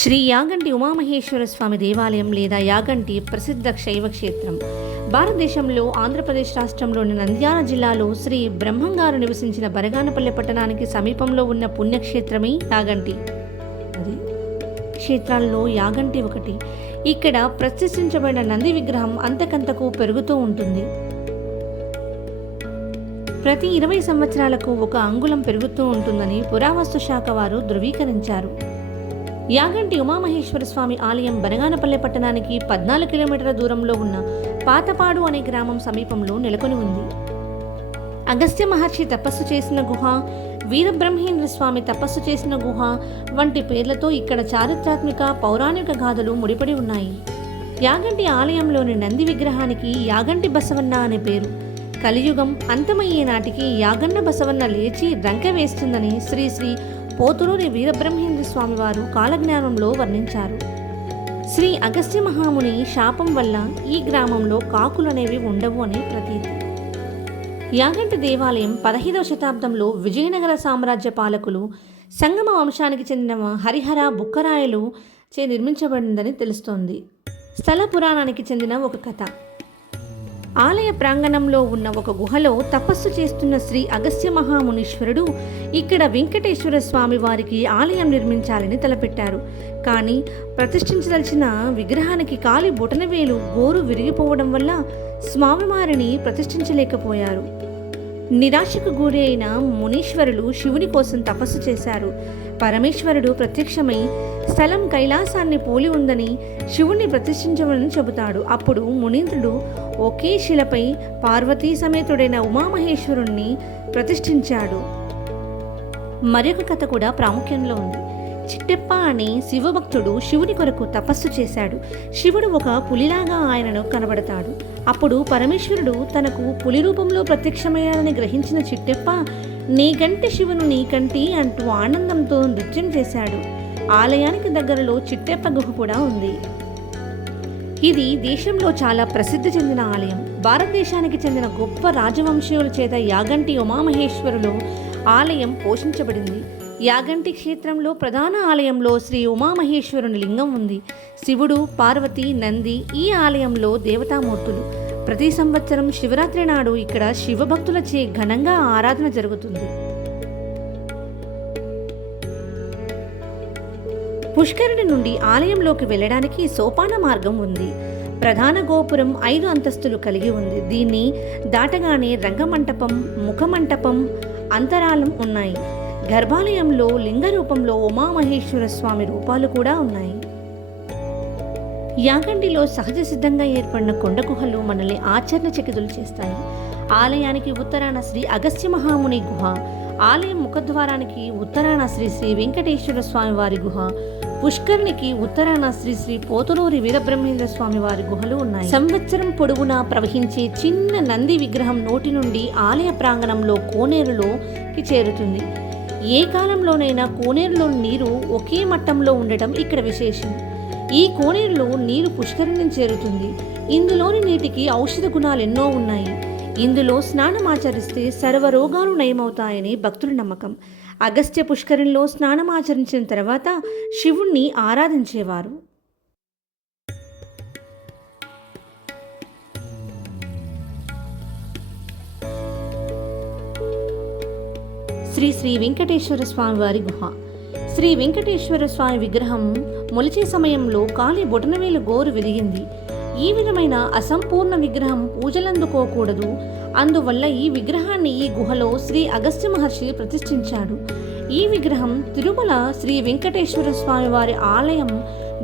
శ్రీ యాగంటి ఉమామహేశ్వర స్వామి దేవాలయం లేదా యాగంటి ప్రసిద్ధ శైవ క్షేత్రం భారతదేశంలో ఆంధ్రప్రదేశ్ రాష్ట్రంలోని నంద్యాల జిల్లాలో శ్రీ బ్రహ్మంగారు నివసించిన బరగానపల్లె పట్టణానికి సమీపంలో ఉన్న పుణ్యక్షేత్రమే యాగంటి. క్షేత్రాల్లో యాగంటి ఒకటి. ఇక్కడ ప్రతిష్ఠించబడిన నంది విగ్రహం అంతకంతకు పెరుగుతూ ఉంటుంది. ప్రతి 20 సంవత్సరాలకు 1 అంగుళం పెరుగుతూ ఉంటుందని పురావస్తు శాఖ వారు ధృవీకరించారు. యాగంటి ఉమామహేశ్వర స్వామి ఆలయం బనగానపల్లె పట్టణానికి 14 కిలోమీటర్ల దూరంలో ఉన్న పాతపాడు అనే గ్రామం సమీపంలో నెలకొని ఉంది. అగస్త్య మహర్షి తపస్సు చేసిన గుహ, వీరబ్రహ్మేంద్ర స్వామి తపస్సు చేసిన గుహ వంటి పేర్లతో ఇక్కడ చారిత్రాత్మక పౌరాణిక గాథలు ముడిపడి ఉన్నాయి. యాగంటి ఆలయంలోని నంది విగ్రహానికి యాగంటి బసవన్న అనే పేరు. కలియుగం అంతమయ్యే నాటికి యాగన్న బసవన్న లేచి రంకె వేస్తుందని శ్రీ శ్రీ పోతులూరి వీరబ్రహ్మేంద్ర స్వామి వారు కాలజ్ఞానంలో వర్ణించారు. శ్రీ అగస్త్య మహాముని శాపం వల్ల ఈ గ్రామంలో కాకులనేవి ఉండవు అని ప్రతీతి. యాగంటి దేవాలయం 15వ శతాబ్దంలో విజయనగర సామ్రాజ్య పాలకులు సంగమ వంశానికి చెందిన హరిహర బుక్కరాయలు చే నిర్మించబడిందని తెలుస్తోంది. స్థల పురాణానికి చెందిన ఒక కథ. ఆలయ ప్రాంగణంలో ఉన్న ఒక గుహలో తపస్సు చేస్తున్న శ్రీ అగస్త్య మహామునీశ్వరుడు ఇక్కడ వెంకటేశ్వర స్వామి వారికి ఆలయం నిర్మించాలని తలపెట్టారు. కానీ ప్రతిష్ఠించదలిచిన విగ్రహానికి కాలి బొటనవేలు గోరు విరిగిపోవడం వల్ల స్వామివారిని ప్రతిష్ఠించలేకపోయారు. నిరాశకు గురి అయిన మునీశ్వరులు శివుని కోసం తపస్సు చేశారు. పరమేశ్వరుడు ప్రత్యక్షమై స్థలం కైలాసాన్ని పోలి ఉందని శివుణ్ణి ప్రతిష్ఠించమని చెబుతాడు. అప్పుడు మునీంద్రుడు ఒకే శిలపై పార్వతీ సమేతుడైన ఉమామహేశ్వరుణ్ణి ప్రతిష్ఠించాడు. మరొక కథ కూడా ప్రాముఖ్యంలో ఉంది. చిట్టెప్ప అనే శివభక్తుడు శివుని కొరకు తపస్సు చేశాడు. శివుడు ఒక పులిలాగా ఆయనను కనబడతాడు. అప్పుడు పరమేశ్వరుడు తనకు పులి రూపంలో ప్రత్యక్షమయ్యారని గ్రహించిన చిట్టెప్ప నీకంటి శివును నీకంటి అంటూ ఆనందంతో నృత్యం చేశాడు. ఆలయానికి దగ్గరలో చిట్టెప్ప గుహ కూడా ఉంది. ఇది దేశంలో చాలా ప్రసిద్ధి చెందిన ఆలయం. భారతదేశానికి చెందిన గొప్ప రాజవంశీయుల చేత యాగంటి ఉమామహేశ్వరులు ఆలయం పోషించబడింది. యాగంటి క్షేత్రంలో ప్రధాన ఆలయంలో శ్రీ ఉమామహేశ్వరుని లింగం ఉంది. శివుడు, పార్వతి, నంది ఈ ఆలయంలో దేవతామూర్తులు. ప్రతి సంవత్సరం శివరాత్రి నాడు ఇక్కడ శివభక్తులచే ఘనంగా ఆరాధన జరుగుతుంది. పుష్కరిణి నుండి ఆలయంలోకి వెళ్ళడానికి సోపాన మార్గం ఉంది. ప్రధాన గోపురం 5 అంతస్తులు కలిగి ఉంది. దీన్ని దాటగానే రంగమంటపం, ముఖమంటపం, అంతరాలం ఉన్నాయి. గర్భాలయంలో లింగ రూపంలో ఉమామహేశ్వర స్వామి రూపాలు కూడా ఉన్నాయి. యాగంటిలో సహజ సిద్ధంగా ఏర్పడిన కొండ గుహలు మనల్ని ఆశ్చర్యచకితులు చేస్తాయి. ఆలయానికి ఉత్తరాన శ్రీ అగస్త్య మహాముని గుహ, ఆలయం ముఖద్వారానికి ఉత్తరాన శ్రీ శ్రీ వెంకటేశ్వర స్వామి వారి గుహ, పుష్కరిణికి ఉత్తరాన శ్రీ శ్రీ పోతులూరి వీరబ్రహ్మేంద్ర స్వామి వారి గుహలు ఉన్నాయి. సంవత్సరం పొడవునా ప్రవహించే చిన్న నంది విగ్రహం నోటి నుండి ఆలయ ప్రాంగణంలో కోనేరులోకి చేరుతుంది. ఏ కాలంలోనైనా కోనేరులో నీరు ఒకే మట్టంలో ఉండటం ఇక్కడ విశేషం. ఈ కోనేరులో నీరు పుష్కరిణిని చేరుతుంది. ఇందులోని నీటికి ఔషధ గుణాలు ఎన్నో ఉన్నాయి. ఇందులో స్నానమాచరిస్తే సర్వరోగాలు నయమవుతాయని భక్తుల నమ్మకం. అగస్త్య పుష్కరిణిలో స్నానమాచరించిన తర్వాత శివుణ్ణి ఆరాధించేవారు. శ్రీ శ్రీ వెంకటేశ్వర స్వామి వారి గుహ. శ్రీ వెంకటేశ్వర స్వామి విగ్రహం మొలిచే సమయంలో కాలి బొటనవేలు గోరు విరిగింది. ఈ విధమైన అసంపూర్ణ విగ్రహం పూజలందుకోకూడదు. అందువల్ల ఈ విగ్రహాన్ని ఈ గుహలో శ్రీ అగస్త్య మహర్షి ప్రతిష్ఠించాడు. ఈ విగ్రహం తిరుమల శ్రీ వెంకటేశ్వర స్వామి వారి ఆలయం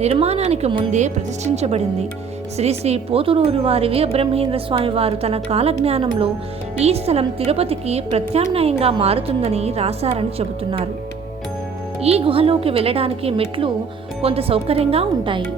నిర్మాణానికి ముందే ప్రతిష్ఠించబడింది. శ్రీ శ్రీ పోతులూరి వారి వీరబ్రహ్మేంద్ర స్వామి వారు తన కాలజ్ఞానంలో ఈ స్థలం తిరుపతికి ప్రత్యామ్నాయంగా మారుతుందని రాశారని చెబుతున్నారు. ఈ గుహలోకి వెళ్ళడానికి మెట్లు కొంత సౌకర్యంగా ఉంటాయి.